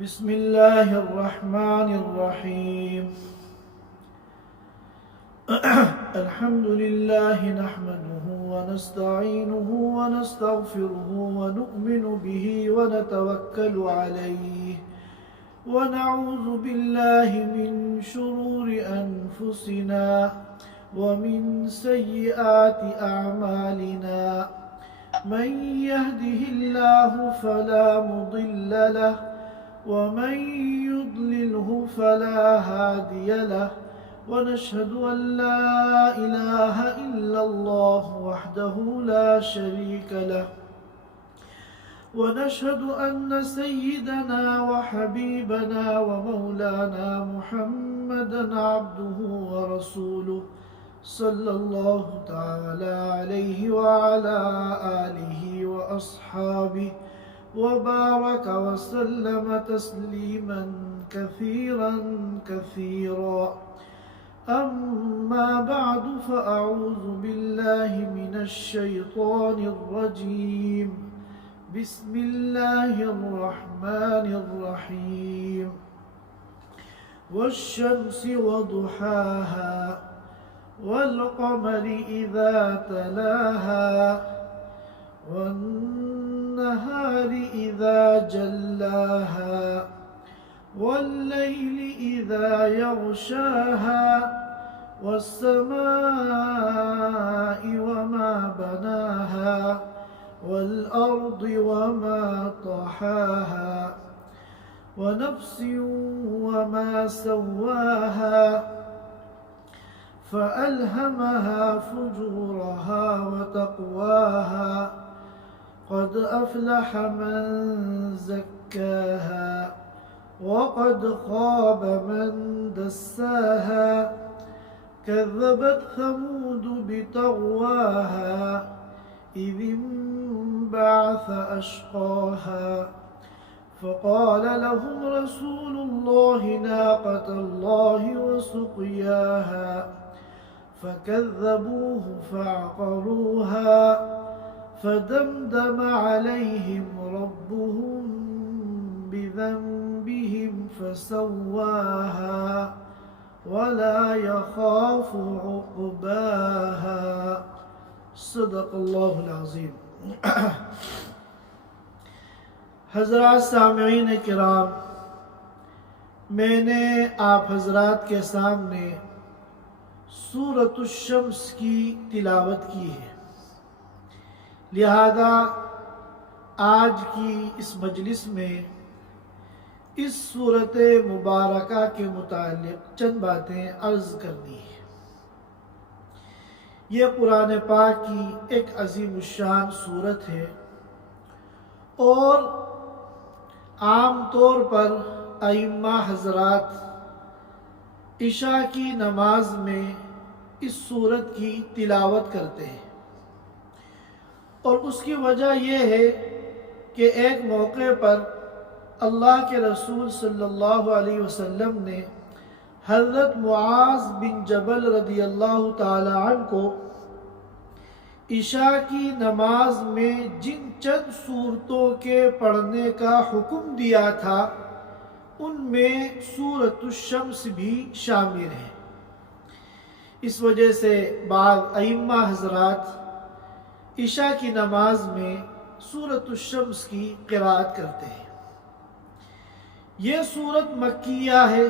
بسم الله الرحمن الرحيم الحمد لله نحمده ونستعينه ونستغفره ونؤمن به ونتوكل عليه ونعوذ بالله من شرور أنفسنا ومن سيئات أعمالنا من يهده الله فلا مضل له ومن يضلله فلا هادي له ونشهد أن لا إله إلا الله وحده لا شريك له ونشهد أن سيدنا وحبيبنا ومولانا محمدا عبده ورسوله صلى الله تعالى عليه وعلى آله وأصحابه وبارك وسلم تسليما كثيرا كثيرا أما بعد فأعوذ بالله من الشيطان الرجيم بسم الله الرحمن الرحيم والشمس وضحاها والقمر إذا تلاها والنهار إذا جلاها والليل إذا يغشاها والسماء وما بناها والأرض وما طحاها ونفس وما سواها فألهمها فجورها وتقواها قد أفلح من زكاها وقد خاب من دساها كذبت ثمود بطغواها إذ انبعث أشقاها فقال لهم رسول الله ناقة الله وسقياها فكذبوه فعقروها فدمدم عليهم ربهم بذنبهم فسواها ولا يخاف عقباها صدق اللہ العظیم. حضرات سامعین کرام، میں نے آپ حضرات کے سامنے سورۃ الشمس کی تلاوت کی ہے، لہذا آج کی اس مجلس میں اس سورۃ مبارکہ کے متعلق چند باتیں عرض کرنی ہیں. یہ قرآن پاک کی ایک عظیم الشان سورت ہے، اور عام طور پر ائمہ حضرات عشاء کی نماز میں اس سورت کی تلاوت کرتے ہیں، اور اس کی وجہ یہ ہے کہ ایک موقع پر اللہ کے رسول صلی اللہ علیہ وسلم نے حضرت معاذ بن جبل رضی اللہ تعالی عنہ کو عشاء کی نماز میں جن چند صورتوں کے پڑھنے کا حکم دیا تھا ان میں سورۃ الشمس بھی شامل ہے. اس وجہ سے بعض ائمہ حضرات عشاء کی نماز میں سورۃ الشمس کی قرأت کرتے ہیں. یہ سورت مکیہ ہے،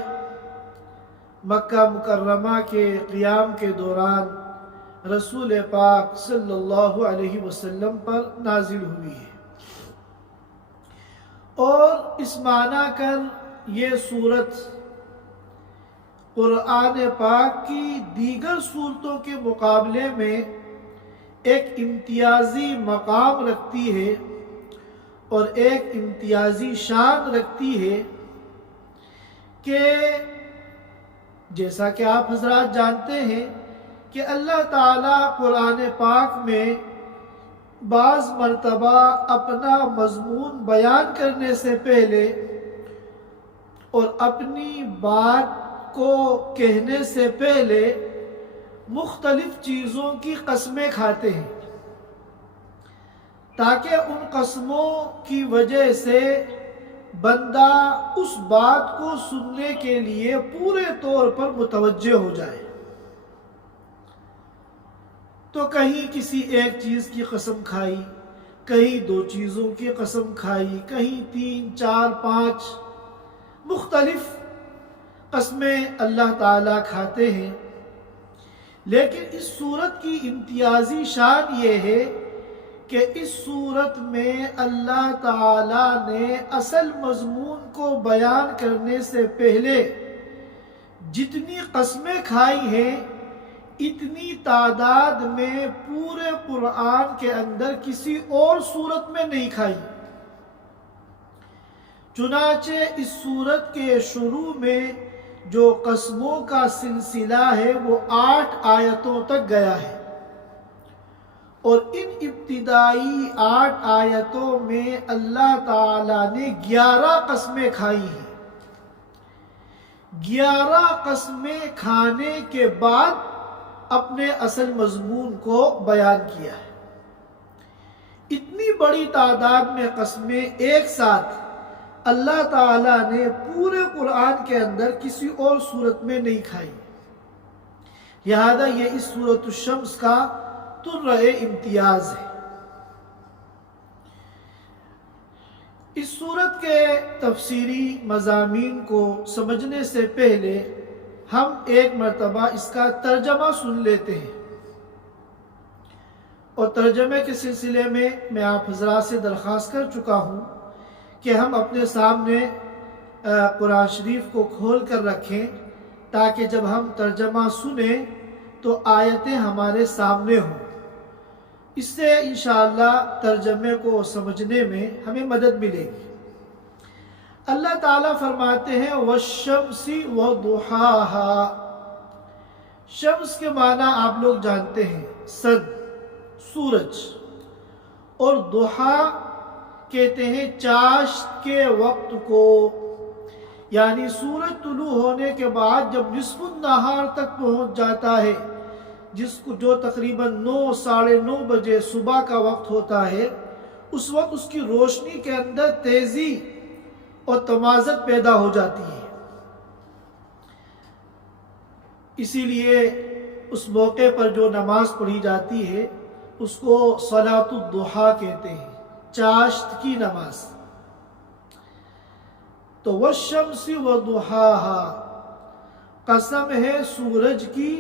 مکہ مکرمہ کے قیام کے دوران رسول پاک صلی اللہ علیہ وسلم پر نازل ہوئی ہے، اور اس معنی کر یہ سورت قرآن پاک کی دیگر سورتوں کے مقابلے میں ایک امتیازی مقام رکھتی ہے اور ایک امتیازی شان رکھتی ہے کہ جیسا کہ آپ حضرات جانتے ہیں کہ اللہ تعالیٰ قرآن پاک میں بعض مرتبہ اپنا مضمون بیان کرنے سے پہلے اور اپنی بات کو کہنے سے پہلے مختلف چیزوں کی قسمیں کھاتے ہیں، تاکہ ان قسموں کی وجہ سے بندہ اس بات کو سننے کے لیے پورے طور پر متوجہ ہو جائے۔ تو کہیں کسی ایک چیز کی قسم کھائی، کہیں 2 چیزوں کی قسم کھائی، کہیں 3 4 5 مختلف قسمیں اللہ تعالیٰ کھاتے ہیں۔ لیکن اس سورت کی امتیازی شان یہ ہے کہ اس سورت میں اللہ تعالیٰ نے اصل مضمون کو بیان کرنے سے پہلے جتنی قسمیں کھائی ہیں اتنی تعداد میں پورے قرآن کے اندر کسی اور سورت میں نہیں کھائی۔ چنانچہ اس سورت کے شروع میں جو قسموں کا سلسلہ ہے وہ 8 آیتوں تک گیا ہے، اور ان ابتدائی 8 آیتوں میں اللہ تعالیٰ نے 11 قسمیں کھائی ہیں۔ 11 قسمیں کھانے کے بعد اپنے اصل مضمون کو بیان کیا ہے۔ اتنی بڑی تعداد میں قسمیں ایک ساتھ اللہ تعالیٰ نے پورے قرآن کے اندر کسی اور صورت میں نہیں کھائی، لہذا یہ اس سورۃ الشمس کا طرۂ امتیاز ہے۔ اس سورت کے تفسیری مضامین کو سمجھنے سے پہلے ہم ایک مرتبہ اس کا ترجمہ سن لیتے ہیں، اور ترجمے کے سلسلے میں میں آپ حضرات سے درخواست کر چکا ہوں کہ ہم اپنے سامنے قرآن شریف کو کھول کر رکھیں تاکہ جب ہم ترجمہ سنیں تو آیتیں ہمارے سامنے ہوں۔ اس سے انشاءاللہ ترجمے کو سمجھنے میں ہمیں مدد ملے گی۔ اللہ تعالیٰ فرماتے ہیں وَالشَّمْسِ وَضُحَاهَا۔ شمس کے معنی آپ لوگ جانتے ہیں، صد، سورج، اور ضحیٰ کہتے ہیں چاشت کے وقت کو، یعنی سورج طلوع ہونے کے بعد جب نصف النہار تک پہنچ جاتا ہے، جو تقریباً 9 ساڑھے 9 بجے صبح کا وقت ہوتا ہے، اس وقت اس کی روشنی کے اندر تیزی اور تمازت پیدا ہو جاتی ہے۔ اسی لیے اس موقع پر جو نماز پڑھی جاتی ہے اس کو صلاۃ الضحیٰ کہتے ہیں، چاشت کی نماز۔ تو والشمس وضحاها، قسم ہے سورج کی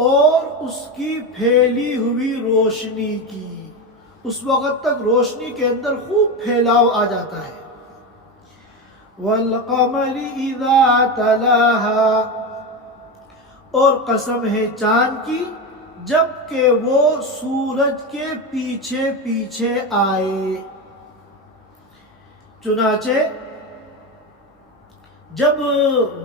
اور اس کی پھیلی ہوئی روشنی کی۔ اس وقت تک روشنی کے اندر خوب پھیلاؤ آ جاتا ہے۔ والقمر اذا تلاها، اور قسم ہے چاند کی جب کہ وہ سورج کے پیچھے پیچھے آئے۔ چنانچہ جب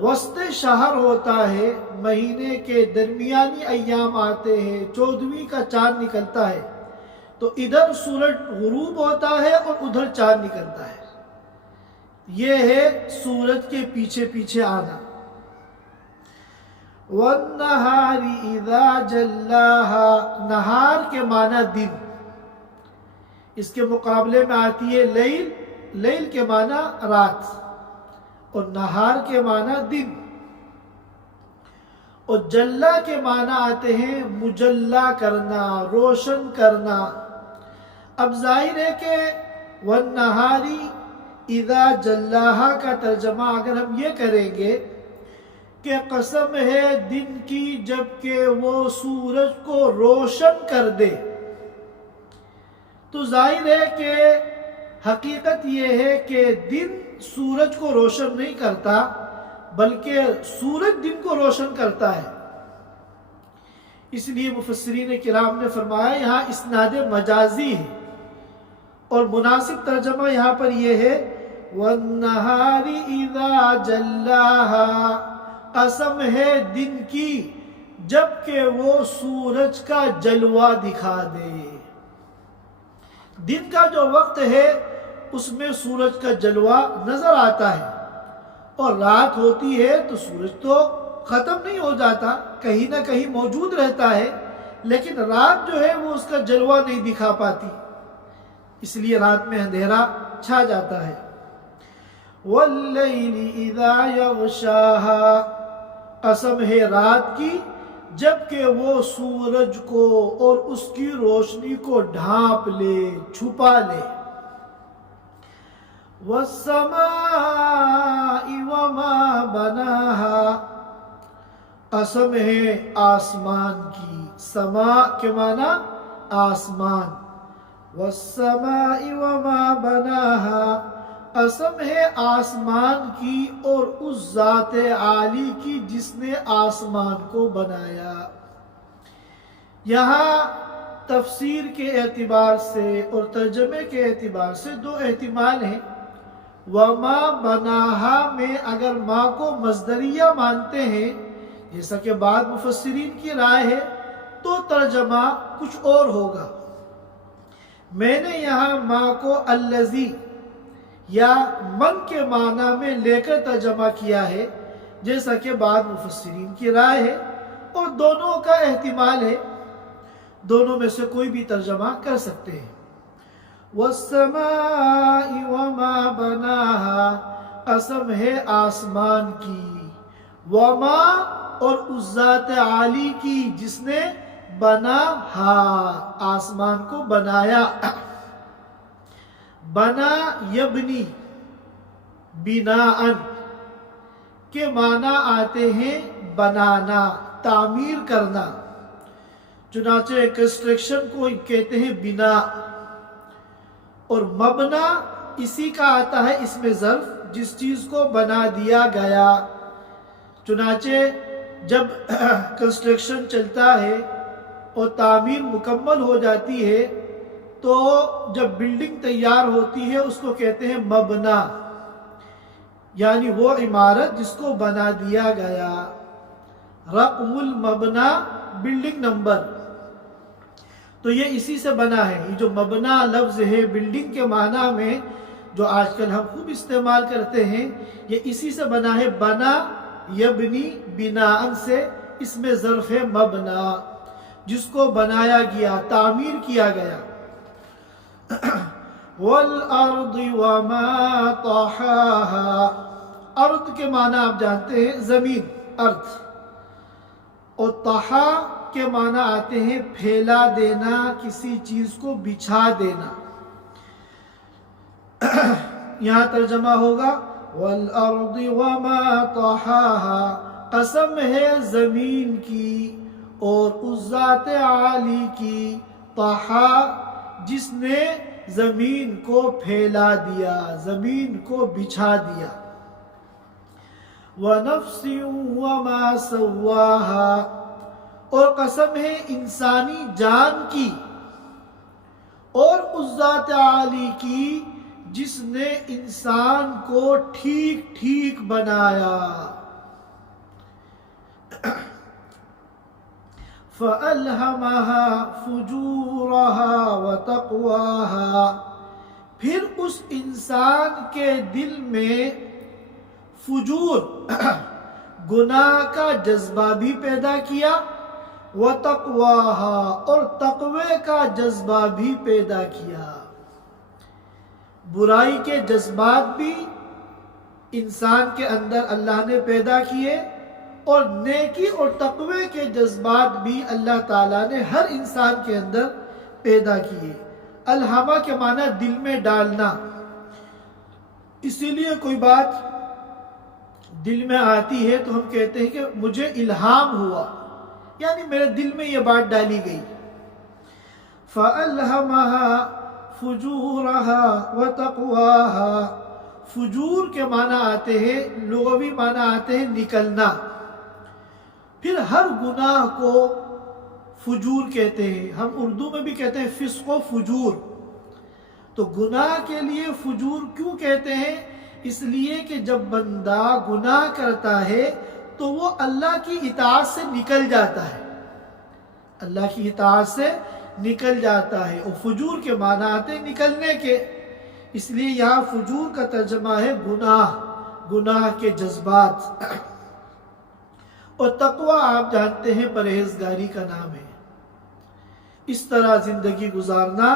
وسط شہر ہوتا ہے، مہینے کے درمیانی ایام آتے ہیں، 14ویں کا چاند نکلتا ہے، تو ادھر سورج غروب ہوتا ہے اور ادھر چاند نکلتا ہے۔ یہ ہے سورج کے پیچھے پیچھے آنا۔ وَالنَّهَارِ إِذَا جَلَّاهَا، نہار کے معنی دن، اس کے مقابلے میں آتی ہے لیل، لیل کے معنی رات، اور نہار کے معنی دن، اور جلّہ کے معنی آتے ہیں مجلّہ کرنا، روشن کرنا۔ اب ظاہر ہے کہ وَالنَّهَارِ اذا جلاہا کا ترجمہ اگر ہم یہ کریں گے کہ قسم ہے دن کی جب کہ وہ سورج کو روشن کر دے، تو ظاہر ہے کہ حقیقت یہ ہے کہ دن سورج کو روشن نہیں کرتا بلکہ سورج دن کو روشن کرتا ہے۔ اس لیے مفسرین کرام نے فرمایا یہاں اسناد مجازی ہے، اور مناسب ترجمہ یہاں پر یہ ہے وَالنَّهَارِ إِذَا جَلَّاهَا، قسم ہے دن کی جب کہ وہ سورج کا جلوہ دکھا دے۔ دن کا جو وقت ہے اس میں سورج کا جلوہ نظر آتا ہے، اور رات ہوتی ہے تو سورج تو ختم نہیں ہو جاتا، کہیں نہ کہیں موجود رہتا ہے، لیکن رات جو ہے وہ اس کا جلوہ نہیں دکھا پاتی، اس لیے رات میں اندھیرا چھا جاتا ہے۔ واللیل اذا یغشاہا، قسم ہے رات کی جبکہ وہ سورج کو اور اس کی روشنی کو ڈھانپ لے، چھپا لے۔ والسماء وما بناہا، قسم ہے آسمان کی، سما کے معنی آسمان، والسماء وما بناہا، قسم ہے آسمان کی اور اس ذات عالی کی جس نے آسمان کو بنایا۔ یہاں تفسیر کے اعتبار سے اور ترجمے کے اعتبار سے دو احتمال ہیں۔ وما بناہا میں اگر ماں کو مصدریہ مانتے ہیں، جیسا کہ بعض مفسرین کی رائے ہے، تو ترجمہ کچھ اور ہوگا۔ میں نے یہاں ماں کو الذی یا من کے معنی میں لے کر ترجمہ کیا ہے، جیسا کہ بعض مفسرین کی رائے ہے، اور دونوں کا احتمال ہے، دونوں میں سے کوئی بھی ترجمہ کر سکتے ہیں۔ والسماء وما بناہا، قسم ہے آسمان کی، وما اور اس ذات عالی کی جس نے بناہا، آسمان کو بنایا۔ بنا یبنی، بناءً کے معنی آتے ہیں بنانا، تعمیر کرنا، چنانچہ کنسٹرکشن کو کہتے ہیں بنا، اور مبنا اسی کا آتا ہے اس میں ظرف، جس چیز کو بنا دیا گیا۔ چنانچہ جب کنسٹرکشن چلتا ہے اور تعمیر مکمل ہو جاتی ہے تو جب بلڈنگ تیار ہوتی ہے اس کو کہتے ہیں مبنا، یعنی وہ عمارت جس کو بنا دیا گیا۔ رقم المبنا، بلڈنگ نمبر، تو یہ اسی سے بنا ہے۔ یہ جو مبنا لفظ ہے بلڈنگ کے معنی میں جو آج کل ہم خوب استعمال کرتے ہیں، یہ اسی سے بنا ہے۔ بنا یبنی، بناءً سے، اس میں ظرف ہے مبنا، جس کو بنایا گیا، تعمیر کیا گیا۔ والارض وما طحاها، ارض کے معنی آپ جانتے ہیں زمین، ارض، اور طحا کے معنی آتے ہیں پھیلا دینا، کسی چیز کو بچھا دینا۔ یہاں ترجمہ ہوگا والارض وما طحاها، قسم ہے زمین کی اور اس ذات عالی کی، طحا جس نے زمین کو پھیلا دیا، زمین کو بچھا دیا۔ وَنَفْسٍ وَمَا سَوَّاهَا، اور قسم ہے انسانی جان کی اور اس ذات عالی کی جس نے انسان کو ٹھیک ٹھیک بنایا۔ فَأَلْهَمَهَا فُجُورَهَا وَتَقْوَاهَا، پھر اس انسان کے دل میں فجور، گناہ کا جذبہ بھی پیدا کیا، وَتَقْوَاهَا، اور تقوی کا جذبہ بھی پیدا کیا۔ برائی کے جذبات بھی انسان کے اندر اللہ نے پیدا کیے، اور نیکی اور تقوی کے جذبات بھی اللہ تعالیٰ نے ہر انسان کے اندر پیدا کیے۔ الہمہ کے معنی دل میں ڈالنا، اسی لیے کوئی بات دل میں آتی ہے تو ہم کہتے ہیں کہ مجھے الہام ہوا، یعنی میرے دل میں یہ بات ڈالی گئی۔ فَأَلْهَمَهَا فُجُورَهَا وَتَقْوَاهَا، فجور کے معنی آتے ہیں، لغوی معنی آتے ہیں نکلنا۔ پھر ہر گناہ کو فجور کہتے ہیں، ہم اردو میں بھی کہتے ہیں فسق و فجور۔ تو گناہ کے لیے فجور کیوں کہتے ہیں؟ اس لیے کہ جب بندہ گناہ کرتا ہے تو وہ اللہ کی اطاعت سے نکل جاتا ہے، اللہ کی اطاعت سے نکل جاتا ہے، اور فجور کے معنی آتے ہیں نکلنے کے، اس لیے یہاں فجور کا ترجمہ ہے گناہ، گناہ کے جذبات۔ اور تقوی آپ جانتے ہیں پرہیزگاری کا نام ہے، اس طرح زندگی گزارنا،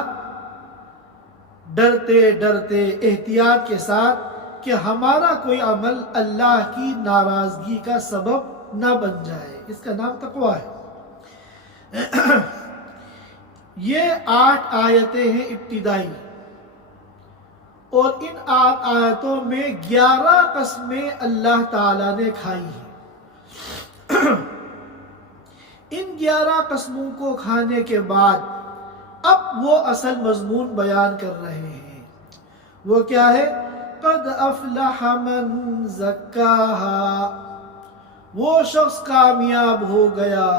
ڈرتے ڈرتے احتیاط کے ساتھ کہ ہمارا کوئی عمل اللہ کی ناراضگی کا سبب نہ بن جائے. اس کا نام تقویٰ ہے. یہ 8 آیتیں ہیں ابتدائی، اور ان 8 آیتوں میں 11 قسمیں اللہ تعالیٰ نے کھائی ہیں. ان 11 قسموں کو کھانے کے بعد اب وہ اصل مضمون بیان کر رہے ہیں. وہ کیا ہے؟ قد افلح من زکاہا، وہ شخص کامیاب ہو گیا،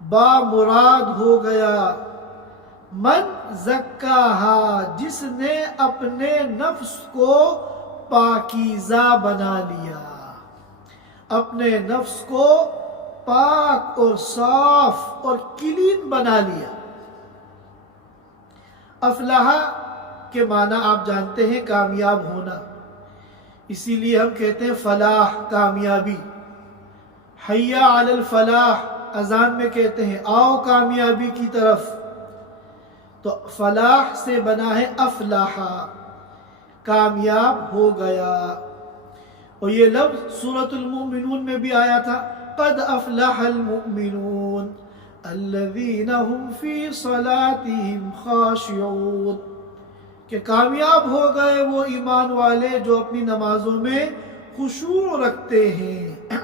بامراد ہو گیا. من زکاہا، جس نے اپنے نفس کو پاکیزہ بنا لیا، اپنے نفس کو پاک اور صاف اور کلین بنا لیا. افلاح کے معنی آپ جانتے ہیں کامیاب ہونا، اسی لیے ہم کہتے ہیں فلاح، کامیابی. حی علی الفلاح اذان میں کہتے ہیں آؤ کامیابی کی طرف. تو فلاح سے بنا ہے افلاح، کامیاب ہو گیا. اور یہ لفظ سورۃ المؤمنون میں بھی آیا تھا، قد افلح المؤمنون الذین هم فی صلاتهم خاشعون، کہ کامیاب ہو گئے وہ ایمان والے جو اپنی نمازوں میں خشوع رکھتے ہیں.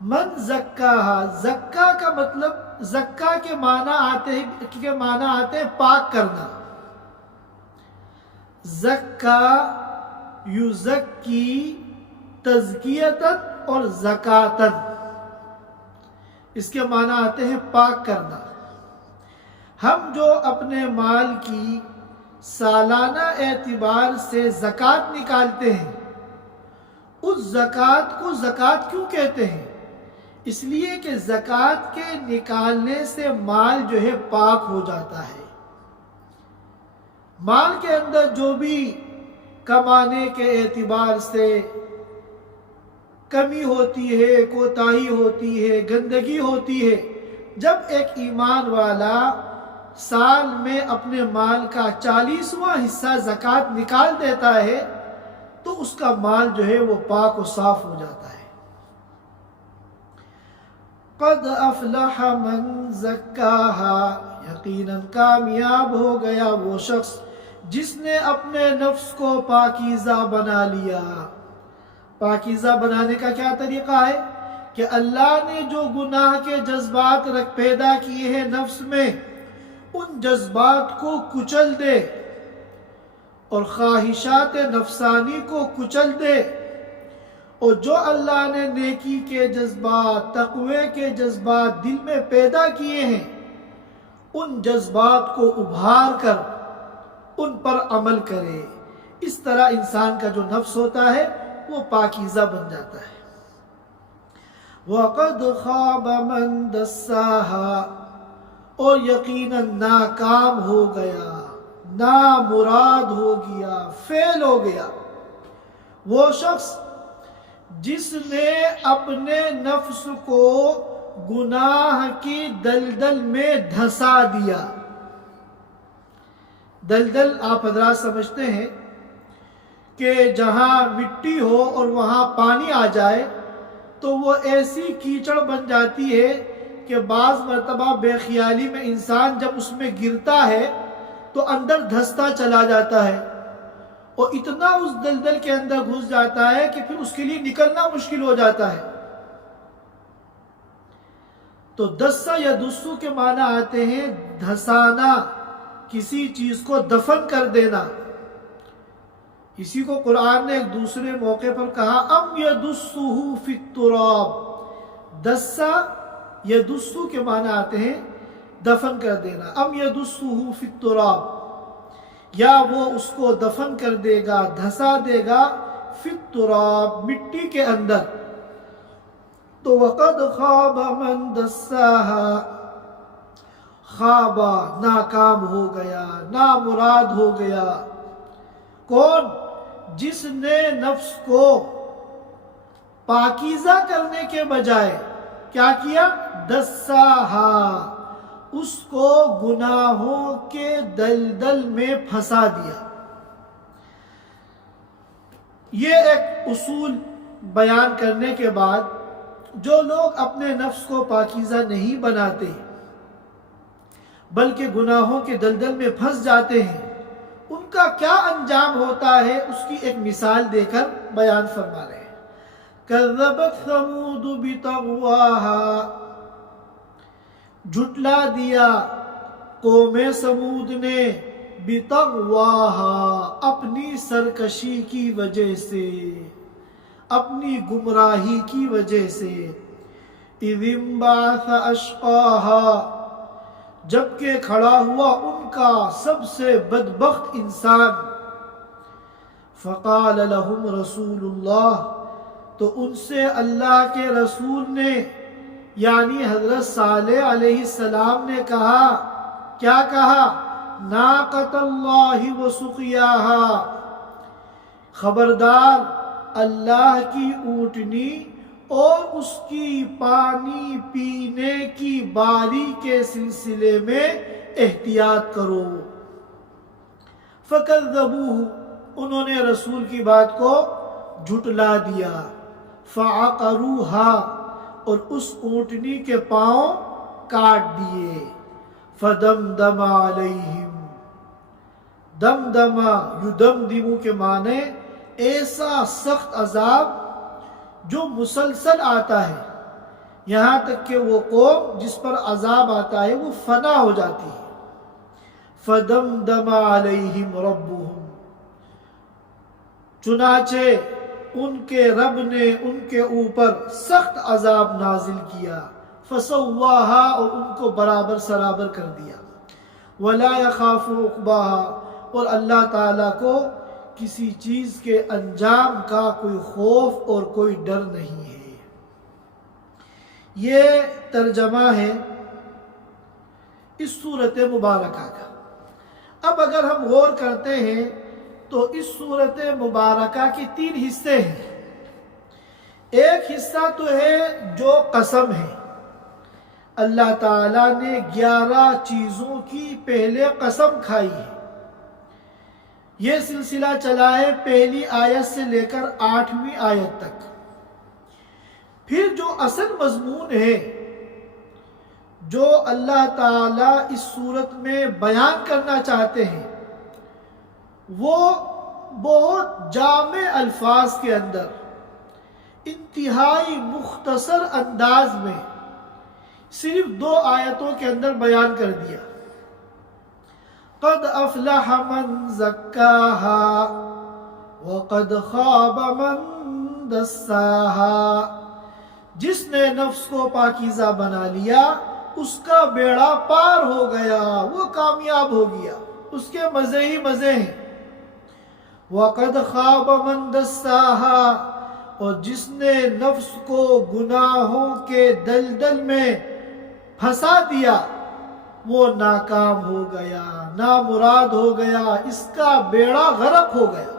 من زکاہا، زکا کا مطلب، زکا کے معنی آتے ہیں پاک کرنا. زکا یزکی تزکیتاً اور زکاتاً، اس کے معنی آتے ہیں پاک کرنا. ہم جو اپنے مال کی سالانہ اعتبار سے زکوٰۃ نکالتے ہیں، اس زکوٰۃ کو زکوٰۃ کیوں کہتے ہیں؟ اس لیے کہ زکوٰۃ کے نکالنے سے مال جو ہے پاک ہو جاتا ہے. مال کے اندر جو بھی کمانے کے اعتبار سے کمی ہوتی ہے، کوتاہی ہوتی ہے، گندگی ہوتی ہے، جب ایک ایمان والا سال میں اپنے مال کا 40واں حصہ زکوٰۃ نکال دیتا ہے تو اس کا مال جو ہے وہ پاک و صاف ہو جاتا ہے. قد افلح من زکاہا، یقیناً کامیاب ہو گیا وہ شخص جس نے اپنے نفس کو پاکیزہ بنا لیا. پاکیزہ بنانے کا کیا طریقہ ہے؟ کہ اللہ نے جو گناہ کے جذبات پیدا کیے ہیں نفس میں، ان جذبات کو کچل دے اور خواہشات نفسانی کو کچل دے، اور جو اللہ نے نیکی کے جذبات، تقوی کے جذبات دل میں پیدا کیے ہیں، ان جذبات کو ابھار کر ان پر عمل کرے. اس طرح انسان کا جو نفس ہوتا ہے وہ پاکیزہ بن جاتا ہے. وَقَدْ خَابَ مَنْ دَسَّاهَا، اور یقیناً ناکام ہو گیا، نامراد ہو گیا، فیل ہو گیا وہ شخص جس نے اپنے نفس کو گناہ کی دلدل میں دھسا دیا. دلدل آپ حضرات سمجھتے ہیں کہ جہاں مٹی ہو اور وہاں پانی آ جائے تو وہ ایسی کیچڑ بن جاتی ہے کہ بعض مرتبہ بے خیالی میں انسان جب اس میں گرتا ہے تو اندر دھستا چلا جاتا ہے، اور اتنا اس دلدل کے اندر گھس جاتا ہے کہ پھر اس کے لیے نکلنا مشکل ہو جاتا ہے. تو دسا یا دسو کے معنی آتے ہیں دھسانا، کسی چیز کو دفن کر دینا. اسی کو قرآن نے ایک دوسرے موقع پر کہا ام یدسہ فی التراب. دسا یدسو کے معنی آتے ہیں دفن کر دینا. ام یدسہ فی التراب، یا وہ اس کو دفن کر دے گا، دھسا دے گا، فی التراب، مٹی کے اندر. تو وقد خاب من دساہا، خوابہ، ناکام ہو گیا، نامراد ہو گیا. کون؟ جس نے نفس کو پاکیزہ کرنے کے بجائے کیا کیا؟ دساہا، اس کو گناہوں کے دلدل میں پھنسا دیا. یہ ایک اصول بیان کرنے کے بعد جو لوگ اپنے نفس کو پاکیزہ نہیں بناتے بلکہ گناہوں کے دلدل میں پھنس جاتے ہیں، ان کا کیا انجام ہوتا ہے اس کی ایک مثال دے کر بیان فرما رہے ہیں۔ کذبت ثمود بطغواہا، جھٹلا دیا قوم سمود نے بطغواہا، اپنی سرکشی کی وجہ سے، اپنی گمراہی کی وجہ سے، اذ انبعث اشقاہا، جبکہ کھڑا ہوا ان کا سب سے بدبخت انسان، فقال لهم رسول اللہ، تو ان سے اللہ کے رسول نے یعنی حضرت صالح علیہ السلام نے کہا، کیا کہا؟ ناقۃ اللہ وسقیاہا، خبردار اللہ کی اونٹنی اور اس کی پانی پینے کی باری کے سلسلے میں احتیاط کرو۔ فکذبوہ، انہوں نے رسول کی بات کو جھٹلا دیا، فعقروہا، اور اس اونٹنی کے پاؤں کاٹ دیے، فدمدم علیہم، دمدم یدمدم کے معنی ایسا سخت عذاب جو مسلسل آتا ہے، یہاں تک کہ وہ قوم جس پر عذاب آتا ہے وہ فنا ہو جاتی ہے۔ فدمدم علیہم ربہم، چنانچہ ان کے رب نے ان کے اوپر سخت عذاب نازل کیا، فسواہا، اور ان کو برابر سرابر کر دیا، ولا یخاف عقباہا، اور اللہ تعالیٰ کو کسی چیز کے انجام کا کوئی خوف اور کوئی ڈر نہیں ہے۔ یہ ترجمہ ہے اس سورت مبارکہ کا۔ اب اگر ہم غور کرتے ہیں تو اس سورت مبارکہ کے 3 حصے ہیں۔ ایک حصہ تو ہے جو قسم ہے، اللہ تعالیٰ نے 11 چیزوں کی پہلے قسم کھائی ہے۔ یہ سلسلہ چلا ہے پہلی آیت سے لے کر 8ویں آیت تک۔ پھر جو اصل مضمون ہے جو اللہ تعالیٰ اس صورت میں بیان کرنا چاہتے ہیں، وہ بہت جامع الفاظ کے اندر انتہائی مختصر انداز میں صرف 2 آیتوں کے اندر بیان کر دیا۔ قد افلح من زکاہا وقد خاب من دساہا، جس نے نفس کو پاکیزہ بنا لیا اس کا بیڑا پار ہو گیا، وہ کامیاب ہو گیا، اس کے مزے ہی مزے ہیں۔ وقد خاب من دساہا، اور جس نے نفس کو گناہوں کے دلدل میں پھنسا دیا وہ ناکام ہو گیا، نامراد ہو گیا، اس کا بیڑا غرق ہو گیا۔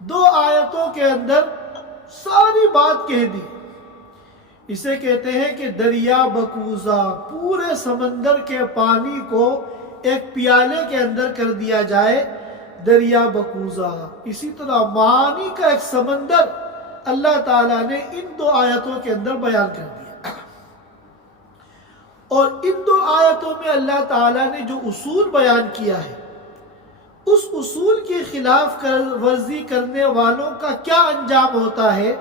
2 آیتوں کے اندر ساری بات کہہ دی۔ اسے کہتے ہیں کہ دریا بکوزہ، پورے سمندر کے پانی کو ایک پیالے کے اندر کر دیا جائے، دریا بکوزہ۔ اسی طرح معانی کا ایک سمندر اللہ تعالیٰ نے ان 2 آیتوں کے اندر بیان کر دیا۔ اور ان 2 آیتوں میں اللہ تعالیٰ نے جو اصول بیان کیا ہے، اس اصول کی خلاف ورزی کرنے والوں کا کیا انجام ہوتا ہے،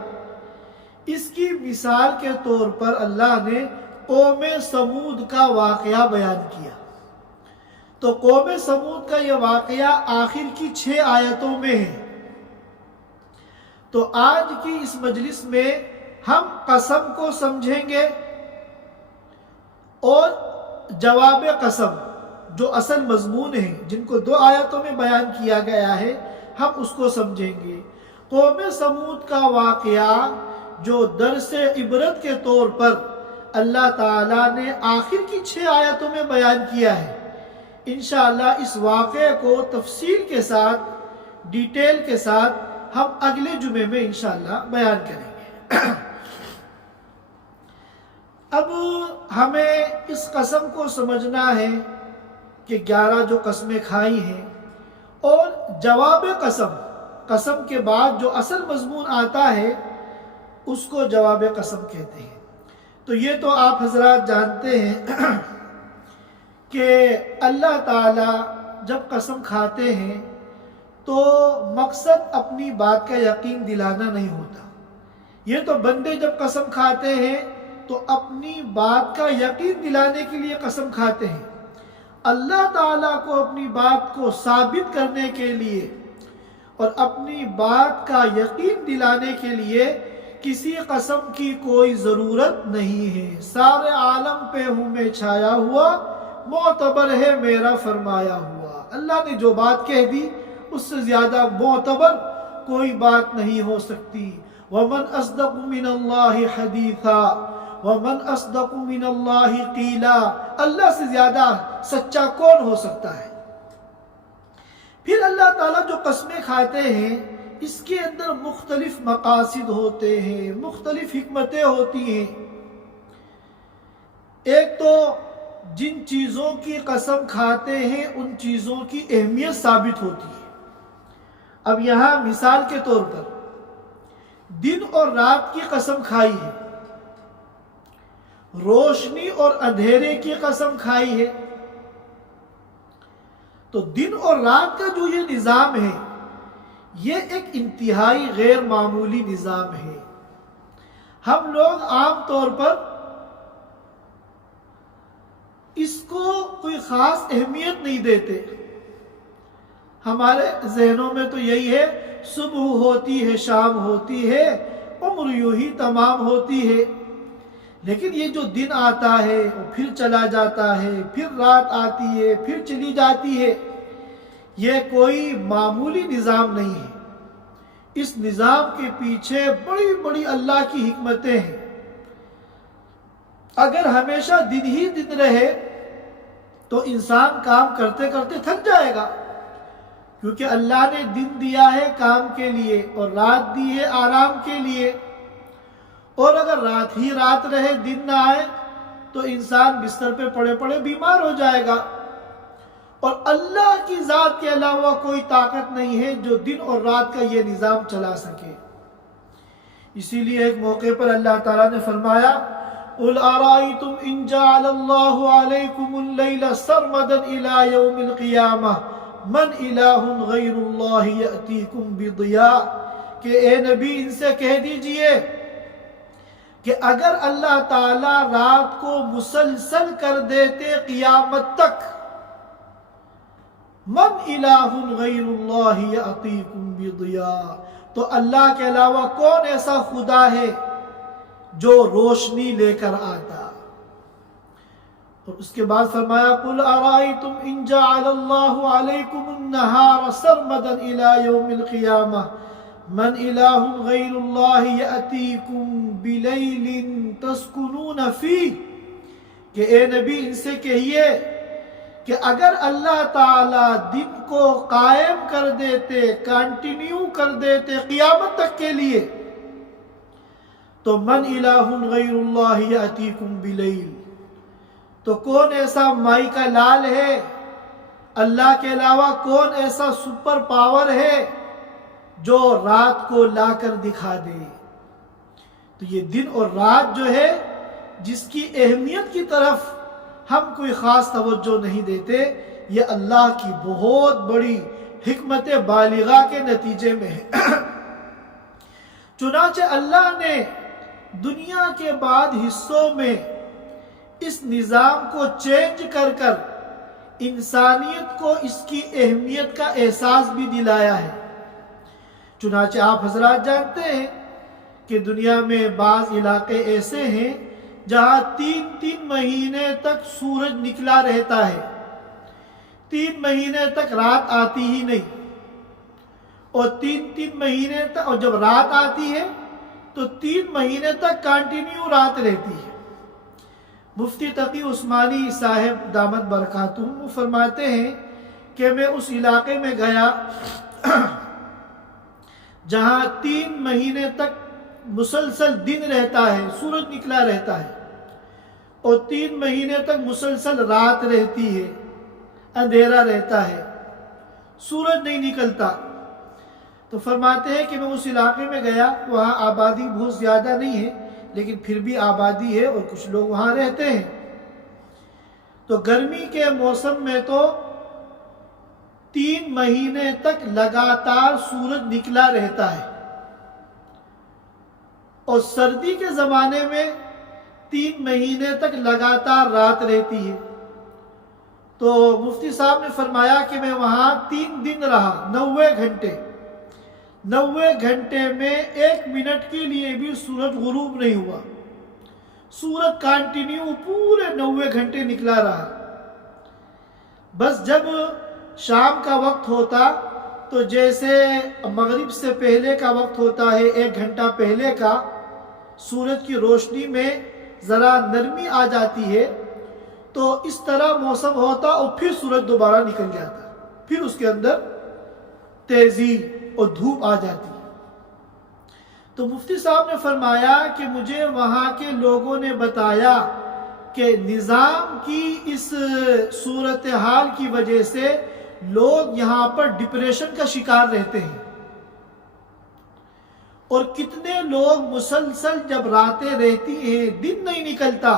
اس کی مثال کے طور پر اللہ نے قوم سمود کا واقعہ بیان کیا۔ تو قوم سمود کا یہ واقعہ آخر کی 6 آیتوں میں ہے۔ تو آج کی اس مجلس میں ہم قسم کو سمجھیں گے اور جواب قسم جو اصل مضمون ہے، جن کو 2 آیتوں میں بیان کیا گیا ہے، ہم اس کو سمجھیں گے۔ قوم سمود کا واقعہ جو درس عبرت کے طور پر اللہ تعالیٰ نے آخر کی 6 آیتوں میں بیان کیا ہے، انشاءاللہ اس واقعے کو تفصیل کے ساتھ، ڈیٹیل کے ساتھ ہم اگلے جمعے میں انشاءاللہ بیان کریں گے۔ اب ہمیں اس قسم کو سمجھنا ہے کہ 11 جو قسمیں کھائی ہیں، اور جواب قسم قسم کے بعد جو اصل مضمون آتا ہے اس کو جواب قسم کہتے ہیں۔ تو یہ تو آپ حضرات جانتے ہیں کہ اللہ تعالی جب قسم کھاتے ہیں تو مقصد اپنی بات کا یقین دلانا نہیں ہوتا۔ یہ تو بندے جب قسم کھاتے ہیں تو اپنی بات کا یقین دلانے کے لیے قسم کھاتے ہیں۔ اللہ تعالیٰ کو اپنی بات کو ثابت کرنے کے لیے اور اپنی بات کا یقین دلانے کے لیے کسی قسم کی کوئی ضرورت نہیں ہے۔ سارے عالم پہ ہوں میں چھایا ہوا، معتبر ہے میرا فرمایا ہوا۔ اللہ نے جو بات کہہ دی اس سے زیادہ معتبر کوئی بات نہیں ہو سکتی۔ وَمَنْ أَصْدَقُ مِنَ اللَّهِ حَدِيثًا وَمَنْ أَصْدَقُ مِنَ اللَّهِ قِيلًا، اللہ سے زیادہ سچا کون ہو سکتا ہے؟ پھر اللہ تعالیٰ جو قسمیں کھاتے ہیں اس کے اندر مختلف مقاصد ہوتے ہیں، مختلف حکمتیں ہوتی ہیں۔ ایک تو جن چیزوں کی قسم کھاتے ہیں ان چیزوں کی اہمیت ثابت ہوتی ہے۔ اب یہاں مثال کے طور پر دن اور رات کی قسم کھائی ہے، روشنی اور اندھیرے کی قسم کھائی ہے، تو دن اور رات کا جو یہ نظام ہے یہ ایک انتہائی غیر معمولی نظام ہے۔ ہم لوگ عام طور پر اس کو کوئی خاص اہمیت نہیں دیتے۔ ہمارے ذہنوں میں تو یہی ہے صبح ہوتی ہے شام ہوتی ہے عمر یوں ہی تمام ہوتی ہے، لیکن یہ جو دن آتا ہے وہ پھر چلا جاتا ہے، پھر رات آتی ہے پھر چلی جاتی ہے، یہ کوئی معمولی نظام نہیں ہے۔ اس نظام کے پیچھے بڑی بڑی اللہ کی حکمتیں ہیں۔ اگر ہمیشہ دن ہی دن رہے تو انسان کام کرتے کرتے تھک جائے گا، کیونکہ اللہ نے دن دیا ہے کام کے لیے اور رات دی ہے آرام کے لیے۔ اور اگر رات ہی رات رہے دن نہ آئے تو انسان بستر پہ پڑے پڑے بیمار ہو جائے گا۔ اور اللہ کی ذات کے علاوہ کوئی طاقت نہیں ہے جو دن اور رات کا یہ نظام چلا سکے۔ اسی لیے ایک موقع پر اللہ تعالیٰ نے فرمایا قُلْ أَرَأَيْتُمْ إِنْ جَعَلَ اللَّهُ عَلَيْكُمُ اللَّيْلَ سَرْمَدًا إِلَى يَوْمِ الْقِيَامَةِ مَنْ إِلَٰهٌ غَيْرُ اللَّهِ يَأْتِيكُمْ بِضِيَاءٍ کہ اے نبی ان سے کہہ دیجئے کہ اگر اللہ تعالیٰ رات کو مسلسل کر دیتے قیامت تک، من الہ غیر اللہ یأتیکم بضیاء، تو اللہ کے علاوہ کون ایسا خدا ہے جو روشنی لے کر آتا۔ اور اس کے بعد فرمایا قل ارائیتم ان جعل اللہ علیکم النہار سرمدا الى یوم القیامہ من الہ غیر اللہ یأتیکم بلیل تسکنون فیہ کہ اے نبی ان سے کہیے کہ اگر اللہ تعالی دن کو قائم کر دیتے، کنٹینیو کر دیتے قیامت تک کے لیے، تو من الہ غیر اللہ یأتیکم بلیل، تو کون ایسا مائی کا لال ہے، اللہ کے علاوہ کون ایسا سپر پاور ہے جو رات کو لا کر دکھا دے۔ تو یہ دن اور رات جو ہے جس کی اہمیت کی طرف ہم کوئی خاص توجہ نہیں دیتے، یہ اللہ کی بہت بڑی حکمت بالغہ کے نتیجے میں ہے۔ چنانچہ اللہ نے دنیا کے بعد حصوں میں اس نظام کو چینج کر کر انسانیت کو اس کی اہمیت کا احساس بھی دلایا ہے۔ چنانچہ آپ حضرات جانتے ہیں کہ دنیا میں بعض علاقے ایسے ہیں جہاں 3 مہینے تک سورج نکلا رہتا ہے، 3 مہینے تک رات آتی ہی نہیں، اور 3 مہینے تک، اور جب رات آتی ہے تو 3 مہینے تک کنٹینیو رات رہتی ہے۔ مفتی تقی عثمانی صاحب دامت برکاتہم وہ فرماتے ہیں کہ میں اس علاقے میں گیا جہاں 3 مہینے تک مسلسل دن رہتا ہے، سورج نکلا رہتا ہے، اور 3 مہینے تک مسلسل رات رہتی ہے، اندھیرا رہتا ہے، سورج نہیں نکلتا۔ تو فرماتے ہیں کہ میں اس علاقے میں گیا، وہاں آبادی بہت زیادہ نہیں ہے لیکن پھر بھی آبادی ہے اور کچھ لوگ وہاں رہتے ہیں۔ تو گرمی کے موسم میں تو 3 مہینے تک لگاتار سورج نکلا رہتا ہے، اور سردی کے زمانے میں 3 مہینے تک لگاتار رات رہتی ہے۔ تو مفتی صاحب نے فرمایا کہ میں وہاں 3 دن رہا، 90 گھنٹے 90 گھنٹے میں 1 منٹ کے لیے بھی سورج غروب نہیں ہوا، سورج کانٹینیو پورے 90 گھنٹے نکلا رہا۔ بس جب شام کا وقت ہوتا تو جیسے مغرب سے پہلے کا وقت ہوتا ہے، 1 گھنٹہ پہلے کا، سورج کی روشنی میں ذرا نرمی آ جاتی ہے، تو اس طرح موسم ہوتا اور پھر سورج دوبارہ نکل جاتا، پھر اس کے اندر تیزی اور دھوپ آ جاتی۔ تو مفتی صاحب نے فرمایا کہ مجھے وہاں کے لوگوں نے بتایا کہ نظام کی اس صورتحال کی وجہ سے لوگ یہاں پر ڈپریشن کا شکار رہتے ہیں، اور کتنے لوگ مسلسل جب راتیں رہتی ہیں، دن نہیں نکلتا،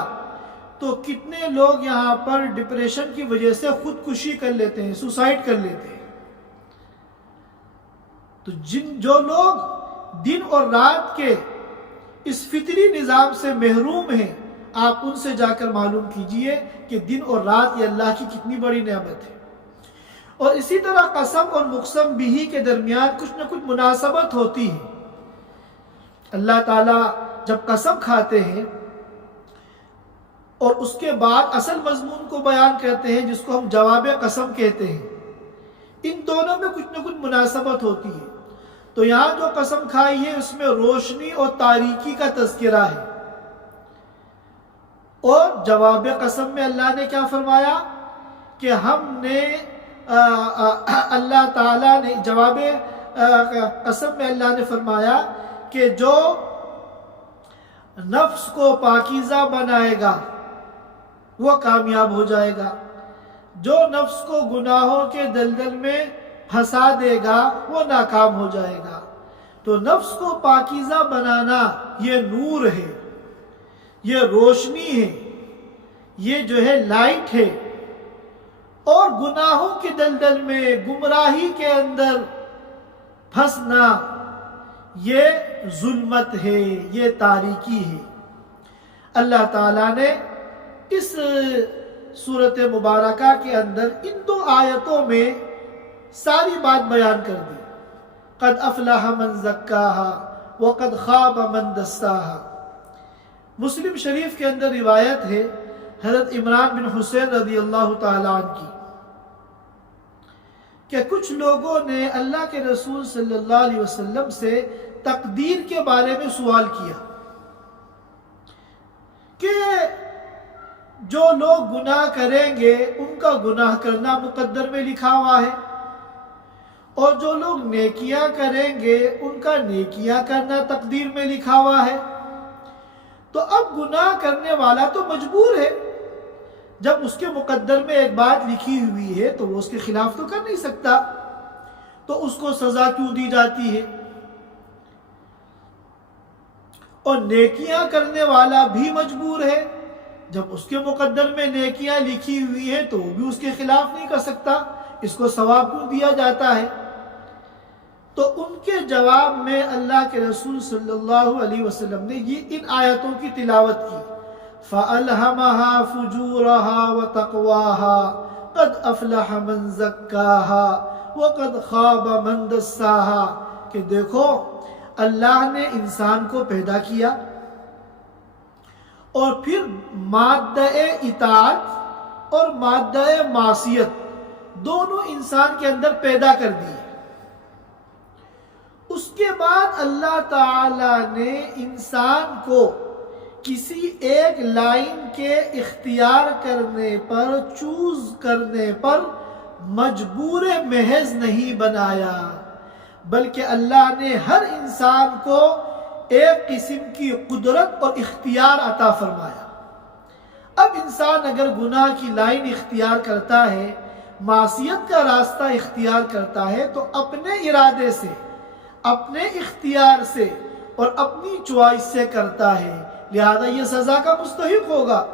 تو کتنے لوگ یہاں پر ڈپریشن کی وجہ سے خودکشی کر لیتے ہیں، سوسائڈ کر لیتے ہیں۔ تو جو لوگ دن اور رات کے اس فطری نظام سے محروم ہیں، آپ ان سے جا کر معلوم کیجئے کہ دن اور رات یہ اللہ کی کتنی بڑی نعمت ہے۔ اور اسی طرح قسم اور مقسم بھی کے درمیان کچھ نہ کچھ مناسبت ہوتی ہے۔ اللہ تعالیٰ جب قسم کھاتے ہیں اور اس کے بعد اصل مضمون کو بیان کرتے ہیں جس کو ہم جواب قسم کہتے ہیں، ان دونوں میں کچھ نہ کچھ مناسبت ہوتی ہے۔ تو یہاں جو قسم کھائی ہے اس میں روشنی اور تاریکی کا تذکرہ ہے، اور جواب قسم میں اللہ نے کیا فرمایا کہ ہم نے اللہ تعالیٰ نے جواب قسم میں اللہ نے فرمایا کہ جو نفس کو پاکیزہ بنائے گا وہ کامیاب ہو جائے گا، جو نفس کو گناہوں کے دلدل میں پھنسا دے گا وہ ناکام ہو جائے گا۔ تو نفس کو پاکیزہ بنانا یہ نور ہے، یہ روشنی ہے، یہ جو ہے لائٹ ہے، اور گناہوں کے دلدل میں گمراہی کے اندر پھنسنا یہ ظلمت ہے، یہ تاریکی ہے۔ اللہ تعالیٰ نے اس سورت مبارکہ کے اندر ان 2 آیتوں میں ساری بات بیان کر دی۔ قد افلح من زکاہا وقد خاب من دساہا۔ مسلم شریف کے اندر روایت ہے حضرت عمران بن حسین رضی اللہ تعالیٰ عنہ کی کہ کچھ لوگوں نے اللہ کے رسول صلی اللہ علیہ وسلم سے تقدیر کے بارے میں سوال کیا کہ جو لوگ گناہ کریں گے ان کا گناہ کرنا مقدر میں لکھا ہوا ہے، اور جو لوگ نیکیاں کریں گے ان کا نیکیاں کرنا تقدیر میں لکھا ہوا ہے۔ تو اب گناہ کرنے والا تو مجبور ہے، جب اس کے مقدر میں ایک بات لکھی ہوئی ہے تو وہ اس کے خلاف تو کر نہیں سکتا، تو اس کو سزا کیوں دی جاتی ہے؟ اور نیکیاں کرنے والا بھی مجبور ہے، جب اس کے مقدر میں نیکیاں لکھی ہوئی ہیں تو وہ بھی اس کے خلاف نہیں کر سکتا، اس کو ثواب کیوں دیا جاتا ہے؟ تو ان کے جواب میں اللہ کے رسول صلی اللہ علیہ وسلم نے یہ ان آیتوں کی تلاوت کی، فَأَلْهَمَهَا فُجُورَهَا وَتَقْوَاهَا قَدْ أَفْلَحَ مَنْ زَكَّاهَا وَقَدْ خَابَ مَنْ دَسَّاهَا، کہ دیکھو اللہ نے انسان کو پیدا کیا اور پھر مادہ اطاعت اور مادہ معصیت دونوں انسان کے اندر پیدا کر دی۔ اس کے بعد اللہ تعالی نے انسان کو کسی ایک لائن کے اختیار کرنے پر، چوز کرنے پر مجبور محض نہیں بنایا، بلکہ اللہ نے ہر انسان کو ایک قسم کی قدرت اور اختیار عطا فرمایا۔ اب انسان اگر گناہ کی لائن اختیار کرتا ہے، معصیت کا راستہ اختیار کرتا ہے، تو اپنے ارادے سے، اپنے اختیار سے اور اپنی چوائس سے کرتا ہے، لہذا یہ سزا کا مستحق ہوگا۔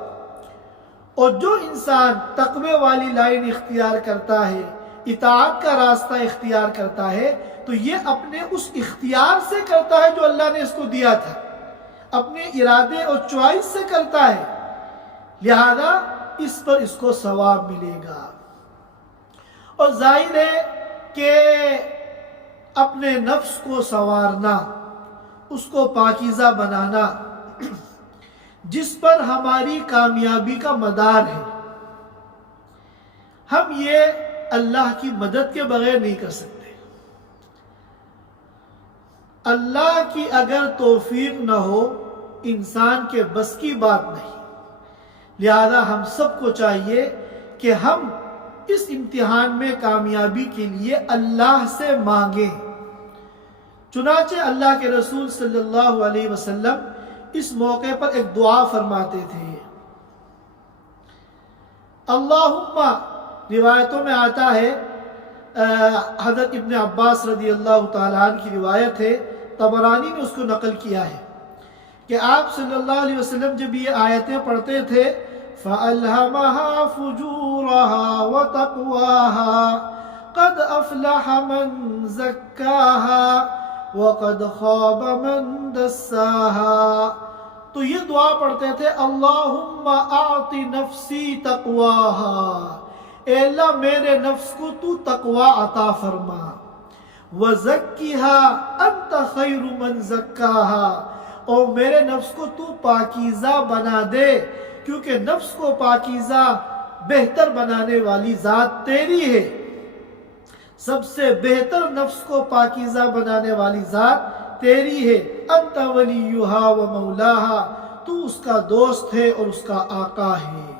اور جو انسان تقوی والی لائن اختیار کرتا ہے، اطاعت کا راستہ اختیار کرتا ہے، تو یہ اپنے اس اختیار سے کرتا ہے جو اللہ نے اس کو دیا تھا، اپنے ارادے اور چوائس سے کرتا ہے، لہذا اس پر اس کو ثواب ملے گا۔ اور ظاہر ہے کہ اپنے نفس کو سنوارنا، اس کو پاکیزہ بنانا، جس پر ہماری کامیابی کا مدار ہے، ہم یہ اللہ کی مدد کے بغیر نہیں کر سکتے۔ اللہ کی اگر توفیق نہ ہو، انسان کے بس کی بات نہیں۔ لہذا ہم سب کو چاہیے کہ ہم اس امتحان میں کامیابی کے لیے اللہ سے مانگیں۔ چنانچہ اللہ کے رسول صلی اللہ علیہ وسلم اس موقع پر ایک دعا فرماتے تھے۔ اللہم، روایتوں میں آتا ہے، حضرت ابن عباس رضی اللہ تعالیٰ عنہ کی روایت ہے، طبرانی نے اس کو نقل کیا ہے کہ آپ صلی اللہ علیہ وسلم جب یہ آیتیں پڑھتے تھے، فَأَلْهَمَهَا فُجُورَهَا وَتَقْوَاهَا قَدْ أَفْلَحَ مَنْ زَكَّاهَا وَقَدْ خَابَ مَنْ دَسَّاهَا۔ تو یہ دعا پڑھتے تھے، اللہم اعطِ نفسی تقواها، اے اللہ میرے نفس کو تو تقوی عطا فرما، وَزَكِّهَا أَنْتَ خَيْرُ مَنْ زَكَّاهَا، اور میرے نفس کو تو پاکیزہ بنا دے، کیونکہ نفس کو پاکیزہ بہتر بنانے والی ذات تیری ہے، سب سے بہتر نفس کو پاکیزہ بنانے والی ذات تیری ہے، انت ولیہا و مولاہا، تو اس کا دوست ہے اور اس کا آقا ہے۔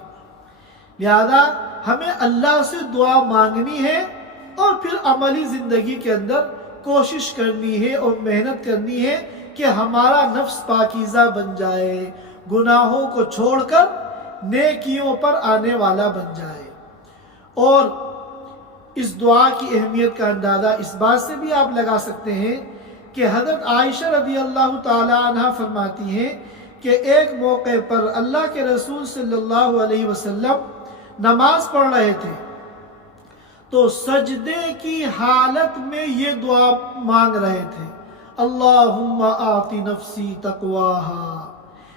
لہذا ہمیں اللہ سے دعا مانگنی ہے اور پھر عملی زندگی کے اندر کوشش کرنی ہے اور محنت کرنی ہے کہ ہمارا نفس پاکیزہ بن جائے، گناہوں کو چھوڑ کر نیکیوں پر آنے والا بن جائے۔ اور اس دعا کی اہمیت کا اندازہ اس بات سے بھی آپ لگا سکتے ہیں کہ حضرت عائشہ رضی اللہ تعالی عنہ فرماتی ہیں کہ ایک موقع پر اللہ کے رسول صلی اللہ علیہ وسلم نماز پڑھ رہے تھے، تو سجدے کی حالت میں یہ دعا مانگ رہے تھے، اللہم آتی نفسی تقواہا،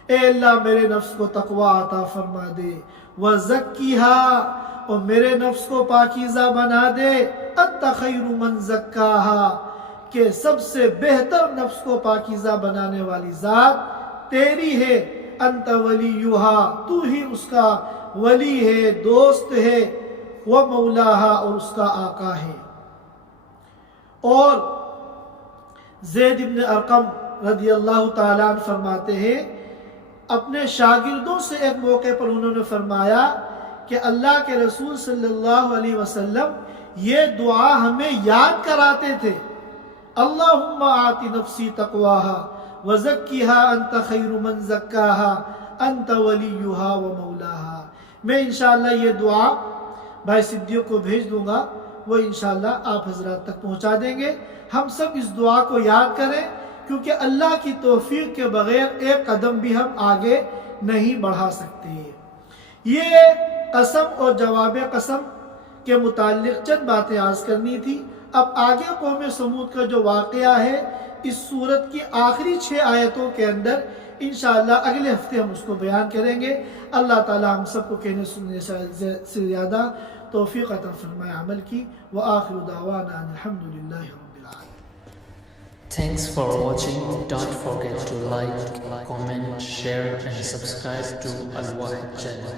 اے اللہ میرے نفس کو تقوی عطا فرما دے، وَزَكِّهَا، اور میرے نفس کو پاکیزہ بنا دے، انت خیر من زکاہا، کہ سب سے بہتر نفس کو پاکیزہ بنانے والی ذات تیری ہے، انت ولیہا، تو ہی اس کا ولی ہے، دوست ہے، وہ مولاہا، اور اس کا آقا ہے۔ اور زید بن ارقم رضی اللہ تعالیٰ عنہ فرماتے ہیں، اپنے شاگردوں سے ایک موقع پر انہوں نے فرمایا کہ اللہ کے رسول صلی اللہ علیہ وسلم یہ دعا ہمیں یاد کراتے تھے، اللہم آتی نفسی تقواہا وزکیہا انت خیر من زکاہا انت ولیہا و مولاہا۔ میں انشاءاللہ یہ دعا بھائی صدیق کو بھیج دوں گا، وہ انشاءاللہ آپ حضرات تک پہنچا دیں گے۔ ہم سب اس دعا کو یاد کریں، کیونکہ اللہ کی توفیق کے بغیر ایک قدم بھی ہم آگے نہیں بڑھا سکتے۔ یہ قسم اور جواب قسم کے متعلق چند باتیں عرض کرنی تھی۔ اب آگے قوم سمود کا جو واقعہ ہے اس سورت کی آخری 6 آیتوں کے اندر انشاءاللہ اگلے ہفتے ہم اس کو بیان کریں گے۔ اللہ تعالی ہم سب کو کہنے سننے سے زیادہ توفیق عطا فرمائے عمل کی۔ وآخر دعوانا الحمدللہ رب العالمین۔ Thanks for watching. Don't forget to like, comment, share and subscribe to Al Wahid channel.